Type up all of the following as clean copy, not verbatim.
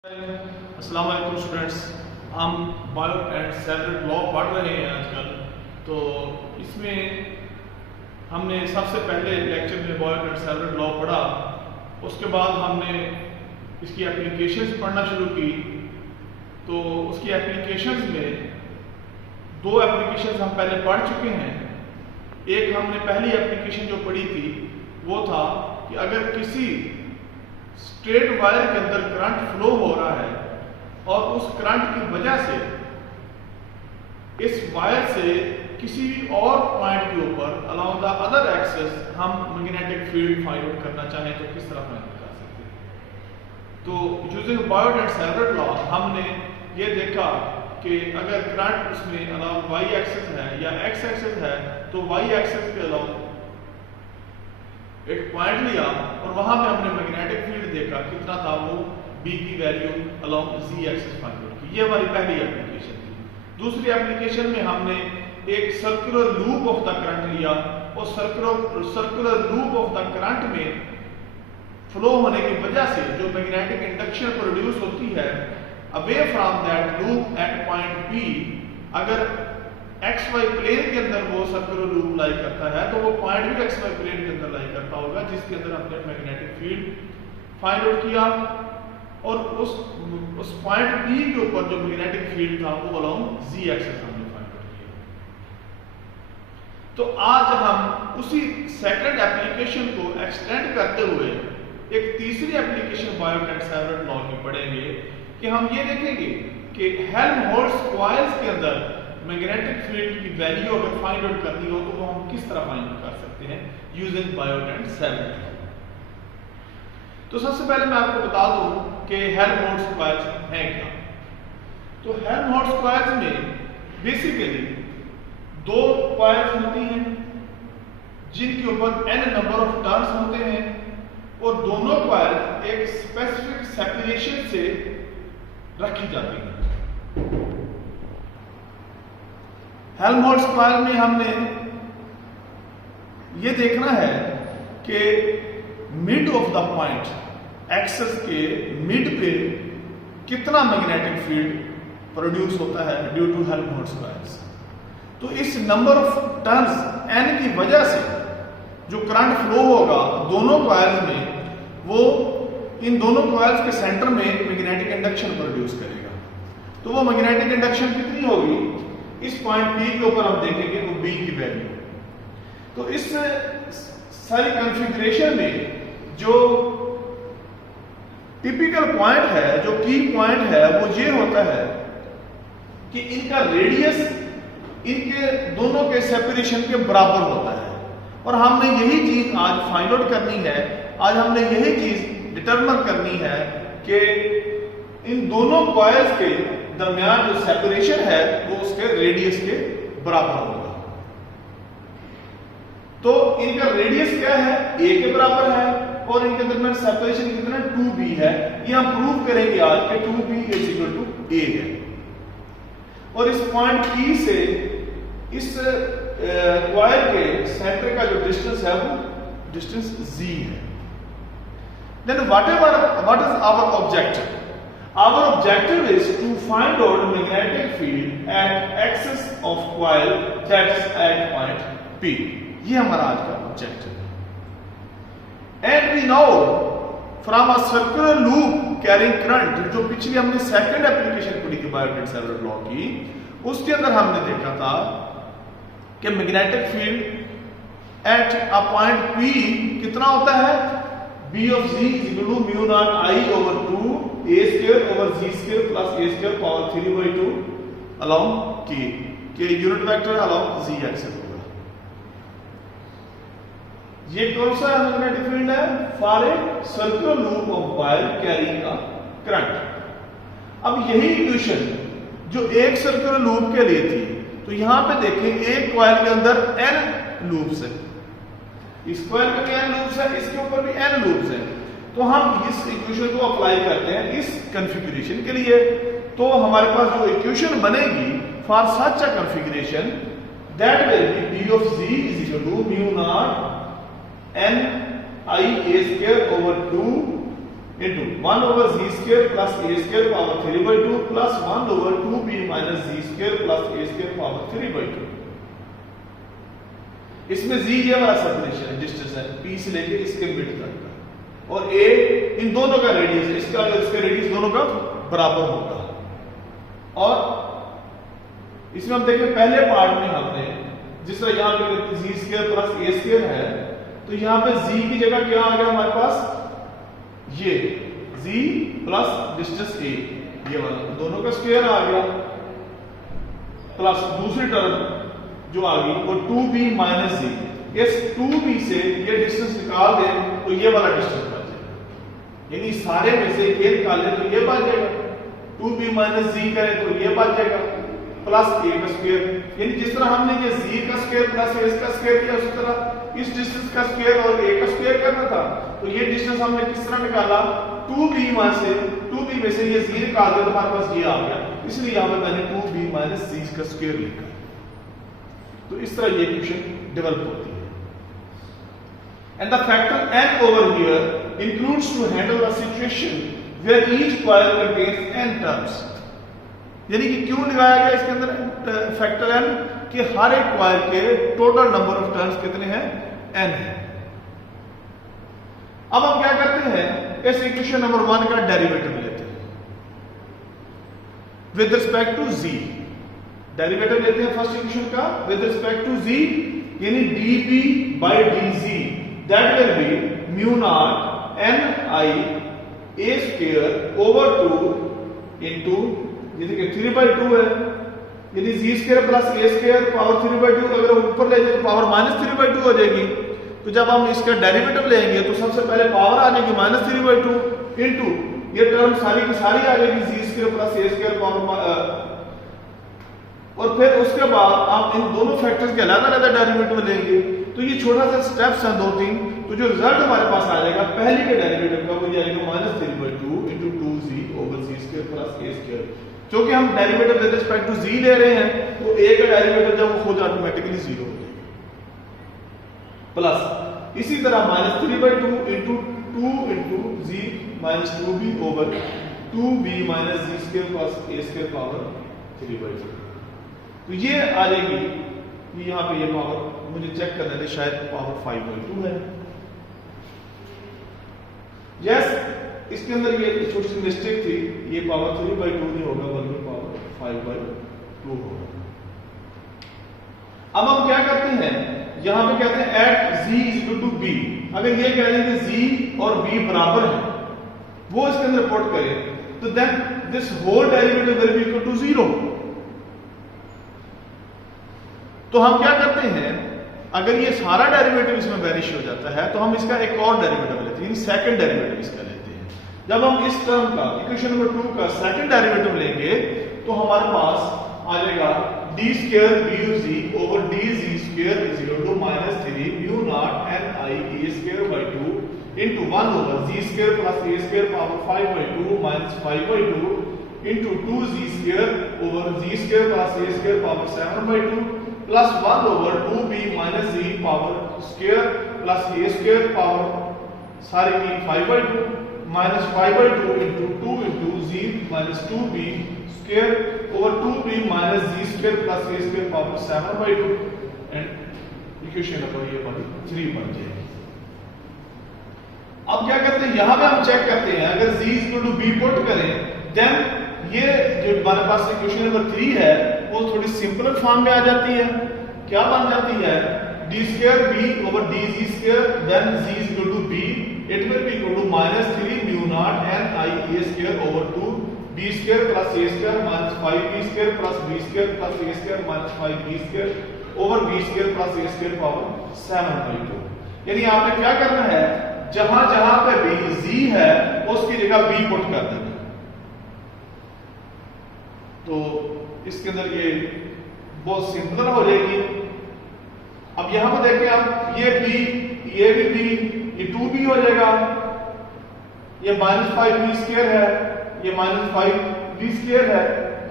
अस्सलाम वालेकुम स्टूडेंट्स। हम बायो एंड सेवरेट लॉ पढ़ रहे हैं आजकल। तो इसमें हमने सबसे पहले लेक्चर में बायो एंड सेवरेट लॉ पढ़ा, उसके बाद हमने इसकी एप्लीकेशंस पढ़ना शुरू की। तो उसकी एप्लीकेशंस में दो एप्लीकेशंस हम पहले पढ़ चुके हैं। एक हमने पहली एप्लीकेशन जो पढ़ी थी वो था कि अगर किसी स्ट्रेट वायर के अंदर करंट फ्लो हो रहा है और उस करंट की वजह से इस वायर से किसी और पॉइंट के ऊपर अलोंग द अदर एक्सिस हम मैग्नेटिक फील्ड फाइंड आउट करना चाहें तो किस तरह फाइंड आउट कर सकते हैं। तो यूजिंग बायो एंड सेवरेट लॉ हमने ये देखा कि अगर करंट उसमें अलोंग वाई एक्सिस है या एक्स एक्सिस है तो वाई एक्सिस के अलोंग एक पॉइंट लिया और वहां पे हमने मैग्नेटिक फील्ड देखा कितना था, वो बी की वैल्यू अलोंग जी एक्सिस फाइंड आउट की। ये हमारी पहली एप्लीकेशन थी। दूसरी एप्लीकेशन में हमने एक circular loop of the current लिया और circular loop of the current में फ्लो होने की वजह से जो मैग्नेटिक इंडक्शन प्रोड्यूस होती है away from that loop at point B, अगर एक्स वाई प्लेन के अंदर वो सर्कुलर लूप लाई करता है तो वो पॉइंट भी एक्स वाई प्लेन के अंदर लाई करता होगा, जिसके अंदर हमने मैग्नेटिक फील्ड फाइंड आउट किया और उस पॉइंट पी के ऊपर जो मैग्नेटिक फील्ड था वो अलोंग जी एक्सिस हमने फाइंड आउट किया। तो आज हम उसी सेकंड एप्लीकेशन को एक्सटेंड करते हुए एक तीसरी एप्लीकेशन बायो एंड सेवरेट लॉ की पढ़ेंगे कि हम ये देखेंगे कि हेल्महोल्ट्ज कॉइल्स के अंदर मैग्नेटिक फील्ड की वैल्यू अगर फाइंड आउट करनी हो तो वो हम किस तरह फाइंड आउट कर सकते हैं यूजिंग बायो एंड सेवरेट लॉ। तो सबसे पहले मैं आपको बता दूं कि हेल्महोल्ट्ज कॉइल्स हैं क्या। तो हेल्महोल्ट्ज कॉइल्स में बेसिकली दो कॉइल्स होती हैं जिनके ऊपर n नंबर ऑफ टर्न्स होते हैं और दोनों कॉइल्स एक स्पेसिफिक सेपरेशन से रखी जाती हैं। हेल्महोल्ट्ज कॉइल में हमने ये देखना है कि mid of the point axis के मिड पे कितना मैग्नेटिक फील्ड प्रोड्यूस होता है ड्यू टू हेल्महोल्ट्ज कॉइल्स। तो इस नंबर ऑफ टर्न्स n की वजह से जो करंट फ्लो होगा दोनों कॉइल्स में, वो इन दोनों कॉइल्स के सेंटर में मैग्नेटिक इंडक्शन प्रोड्यूस करेगा। तो वो मैग्नेटिक इंडक्शन कितनी होगी, इस पॉइंट P के ऊपर हम देखेंगे वो B की वैल्यू। तो इस सारी कॉन्फ़िगरेशन में जो टिपिकल पॉइंट है, जो की पॉइंट है, वो ये होता है कि इनका रेडियस इनके दोनों के सेपरेशन के बराबर होता है। और हमने यही चीज आज फाइंड आउट करनी है, आज हमने यही चीज डिटरमिन करनी है कि इन दोनों कॉइल्स के दरमियान जो सेपरेशन है वो उसके रेडियस के बराबर होगा। तो इनका रेडियस क्या है, a के बराबर है और इनके दरमियान सेपरेशन कितना 2b है। ये हम प्रूव करेंगे आज कि 2b = a है। और इस पॉइंट P से इस कॉइल के सेंटर का जो डिस्टेंस है वो डिस्टेंस z है। Then what is our objective? Our objective is to find out magnetic field at axis of coil that's at point P. ये हमारा आज का ऑब्जेक्टिव है। And we know from a circular loop carrying current, जो पिछली हमने second application पढ़ी थी बायो एंड सेवरेट लॉ की, उसके अंदर हमने देखा था कि magnetic field at a point P कितना होता है, B of Z = μ0I/2 a² + a²⁴ along K unit vector along Z axis होगा। ये कौन सा मैग्नेटिक फील्ड है, for a circular loop of wire carrying a current. अब यही इक्वेशन जो एक सर्कुलर लूप के लिए थी, तो यहां पे देखें एक कॉइल के अंदर n लूप्स है, इस कॉइल में भी n लूप्स है, इसके ऊपर भी n लूप्स है। तो हम इस इक्वेशन को अप्लाई करते हैं इस कॉन्फ़िगरेशन के लिए। तो हमारे पास जो इक्वेशन बनेगी for such a configuration that will B B of Z = μ0 n I a² / 2 into 1 over z square plus a square power 3/2 plus 1 over 2b minus z square plus a square power 3/2। इसमें z ये वाला separation है, distance है p से लेके इसके mid तक का, और a इन दोनों का रेडियस है, इसका और इसका रेडियस दोनों का बराबर होगा। और इसमें हम देखें पहले पार्ट में हमने जिस तरह यहाँ पे z square plus a square है, तो यहाँ पे z की जगह क्या आ गया हमारे पास, ये z प्लस डिस्टेंस a, ये वाला दोनों का स्क्वायर आ गया, प्लस दूसरी टर्म जो आ गई वो 2b माइनस z। इस 2b से ये डिस्टेंस निकाल दें तो ये वाला डिस्टेंस बच जाएगा, यानी सारे में से ये निकाल लें तो ये बच जाएगा, 2b माइनस z करें तो ये बच जाएगा, प्लस a का स्क्वायर। यानी जिस तरह हमने ये z का स्क्वायर प्लस a का स्क्वायर किया, उसी तरह इस डिस्टेंस का स्क्वायर और a का स्क्वायर करना था। तो ये डिस्टेंस हमने किस तरह निकाला, 2b में से ये z निकाल दिया तो हमारे पास ये आ गया, इसलिए यहां पे मैंने 2b माइनस z का स्क्वायर लिखा। तो इस तरह ये इक्वेशन डेवलप होती है। And the factor n over here includes to handle a situation where each coil contains n terms. यानी कि क्यों लगाया गया इसके अंदर फैक्टर n, कि हर एक कॉइल के टोटल नंबर ऑफ टर्न्स कितने हैं, n है। अब हम क्या करते हैं, इस इक्वेशन नंबर 1 का डेरिवेटिव लेते हैं with respect to z। Derivative लेते हैं फर्स्ट इक्वेशन का विद रिस्पेक्ट टू z, यानी dp by dz that will be mu naught ni a square over 2 into ये देखिए 3/2 है, यानी z square plus a square power 3/2, अगर ऊपर ले जाए तो पावर माइनस 3/2 हो जाएगी। तो जब हम इसका डेरिवेटिव लेंगे तो सबसे पहले पावर आ जाएगी माइनस 3/2 इनटू ये टर्म सारी की सारी आ जाएगी z square plus a square power, और फिर उसके बाद आप इन दोनों फैक्टर्स के अलग-अलग डेरिवेटिव लेंगे। तो ये छोटा सा स्टेप्स हैं 2-3, तो जो रिजल्ट हमारे पास आ जाएगा पहले के डेरिवेटिव का वो जाएगा minus 3/2 into 2z over z square plus a square. क्योंकि हम derivative with respect to z ले रहे हैं तो a का डेरिवेटिव जब वो खुद ऑटोमेटिकली 0 हो जाएगा, प्लस इसी तरह minus 3/2 into 2 into z minus 2b over 2b minus z square plus a square power 3/2। तो ये आ जाएगी, ये यहां पे ये पावर मुझे चेक करना है, शायद पावर 5/2 है। यस, इसके अंदर ये छोटी सी मिस्टेक थी, ये पावर 3/2 नहीं होगा बल्कि पावर 5/2 होगा। अब हम क्या करते हैं, यहां पे कहते हैं at z equal to b। अगर ये कह दें कि z और b बराबर है, वो इसके अंदर पुट करें, तो then this whole derivative will be equal to 0। तो हम क्या करते हैं, अगर ये सारा डेरिवेटिव इसमें वैनिश हो जाता है तो हम इसका एक और डेरिवेटिव लेते हैं, सेकंड डेरिवेटिव इसका लेते हैं। जब हम इस टर्म का इक्वेशन नंबर 2 का सेकंड डेरिवेटिव लेंगे तो हमारे पास आ जाएगा d square bz over dz square is equal to -3 mu naught ni a square by 2 into 1 over z square plus a square power 5/2 minus 5/2 into 2z square over z square plus a square power 7/2 plus 1 over 2b minus z power square plus a square power सारी की 5/2 minus 5/2 into 2 into z minus 2b square over 2b minus z square plus a square power 7/2 and equation number ये वाली 3 बन जाएगी। अब क्या करते हैं, यहां पे हम चेक करते हैं, अगर z equal to b put करें देन ये जो हमारे पास इक्वेशन नंबर 3 है वो थोड़ी सिंपलर फॉर्म में आ जाती है। क्या बन जाती है, d square b over dz square then z is equal to b, it will be equal to -3 mu naught n i a square over 2 b square plus a square minus 5b square plus b square plus a square minus 5b square over b square plus a square power 7/2। यानी आपने क्या करना है, जहां जहां पे b z है उसकी जगह b पुट कर देना। तो इसके अंदर ये बहुत सिंपल हो जाएगी। अब यहां पर देखें आप, ये b, ये भी b, ये 2b हो जाएगा, ये -5b स्क्वायर है, ये -5b स्क्वायर है,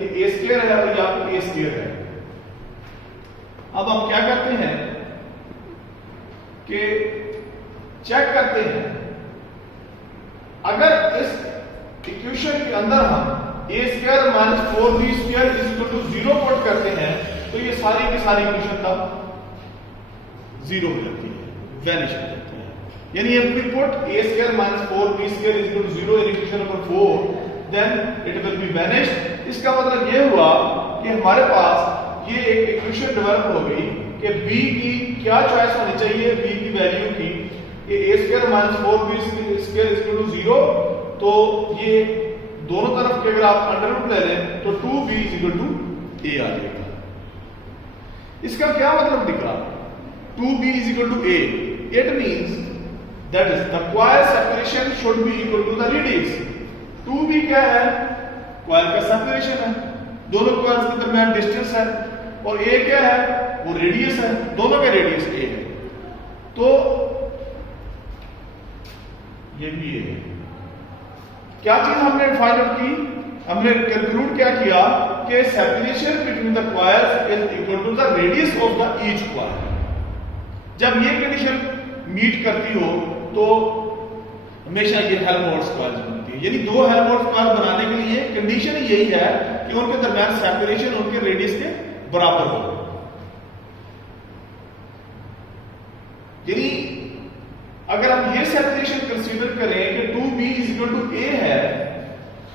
ये a स्क्वायर है और ये आपको a स्क्वायर है। अब हम क्या करते हैं कि चेक करते हैं, अगर इस इक्वेशन के अंदर हम a square minus 4b square is equal to 0 put करते हैं तो ये सारी की सारी इक्वेशन का 0 हो जाती है, वैनिश हो जाती है। यानी if we put a square minus 4b square is equal to 0 in equation number 4 then it will be vanished। इसका मतलब ये हुआ कि हमारे पास ये एक इक्वेशन डेवलप हो गई कि b की क्या चॉइस होनी चाहिए, b की वैल्यू की कि a square minus 4b square is equal to 0, तो ये दोनों तरफ के अगर आप अंडर रूट ले लें तो 2b is equal to a आ जाएगा। इसका क्या मतलब दिख रहा है 2b is equal to a? It means that is the coil separation should be equal to the radius। 2b क्या है? coil का separation है, दोनों coils के दरमियान डिस्टेंस है, और a क्या है? वो रेडियस है, दोनों का रेडियस a है, तो ये भी a है। क्या चीज हमने फाइंड आउट की? हमने कंक्लूड क्या किया कि separation between the coils is equal to the radius of the each coil. जब ये कंडीशन मीट करती हो तो हमेशा ये हेल्महोल्ट्ज कॉइल्स बनती है। यानी दो हेल्महोल्ट्ज कॉइल बनाने के लिए कंडीशन यही है कि उनके दरमियान सेपरेशन उनके रेडियस के बराबर हो। यानी अगर हम ये सेपरेशन कंसीडर करें कि 2b is equal to a है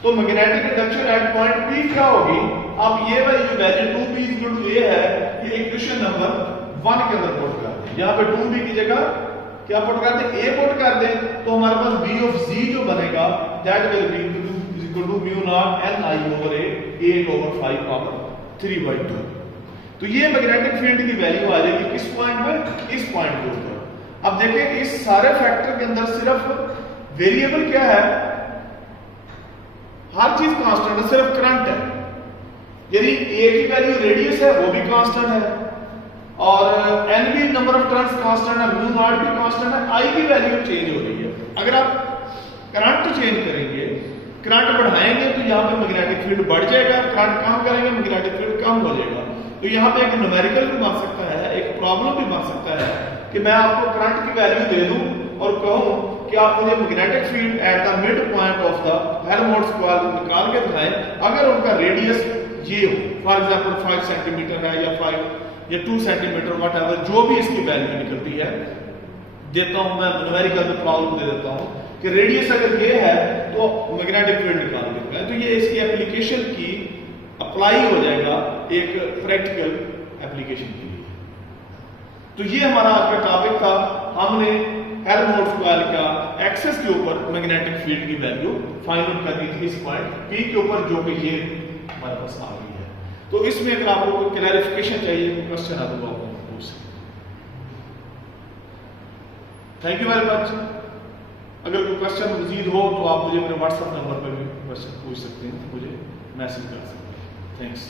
तो magnetic induction eight point P क्या होगी? आप ये वाली जो value 2b is equal to a है ये इक्वेशन नंबर 1 के अंदर पुट कर दें। यहां पे 2b की जगह क्या पुट कर दें? a पुट कर दें, तो हमारे पास b of z जो बनेगा that will be equal to mu naught n I over a 8 over 5 power 3/2। तो ये मैग्नेटिक फील्ड की वैल्यू आ जाएगी किस पॉइंट पे? इस पॉइंट के ऊपर। अब देखें इस सारे फैक्टर के अंदर सिर्फ वेरिएबल क्या है? हर चीज कांस्टेंट है, सिर्फ करंट है। यानी a की वैल्यू रेडियस है वो भी कांस्टेंट है, और n भी नंबर ऑफ टर्न्स कांस्टेंट है, म्यू नॉट भी कांस्टेंट है, I की वैल्यू चेंज हो रही है। अगर आप करंट चेंज करेंगे, करंट बढ़ाएंगे तो यहाँ पे मैग्नेटिक फील्ड बढ़ जाएगा, करंट कम करेंगे मैग्नेटिक फील्ड कम हो जाएगा। तो यहाँ पे एक न्यूमेरिकल भी बन सकता है, एक प्रॉब्लम भी बन सकता है कि मैं आपको करंट की वैल्यू दे दूं और कहूं कि आप मुझे magnetic field at the mid point of the Helmholtz coil निकाल के दिखाएं अगर उनका रेडियस ये हो, फॉर एग्जांपल 5 सेंटीमीटर है या 5 या 2 सेंटीमीटर व्हाटएवर, जो भी इसकी वैल्यू निकलती है देता हूं मैं न्यूमेरिकल में प्रॉब्लम दे देता हूं कि रेडियस अगर ये है तो मैग्नेटिक फील्ड निकाल देता है। तो ये इसकी एप्लीकेशन की अप्लाई हो जाएगा एक प्रैक्टिकल एप्लीकेशन के लिए। तो ये हमारा आज का टॉपिक था। हमने हेल्महोल्ट्ज कॉइल का एक्सेस के ऊपर मैग्नेटिक फील्ड की वैल्यू फाइंड आउट करनी थी इस पॉइंट P के ऊपर, जो कि ये हमारे पास आ गई है। तो इसमें अगर आपको कोई क्लैरिफिकेशन चाहिए, कोई क्वेश्चन है तो आप पूछ सकते हैं। Thank you very much. अगर कोई क्वेश्चन मजीद हो तो आप मुझे मेरे व्हाट्सएप नंबर पर भी क्वेश्चन पूछ सकते हैं, मुझे मैसेज कर सकते हैं। थैंक्स।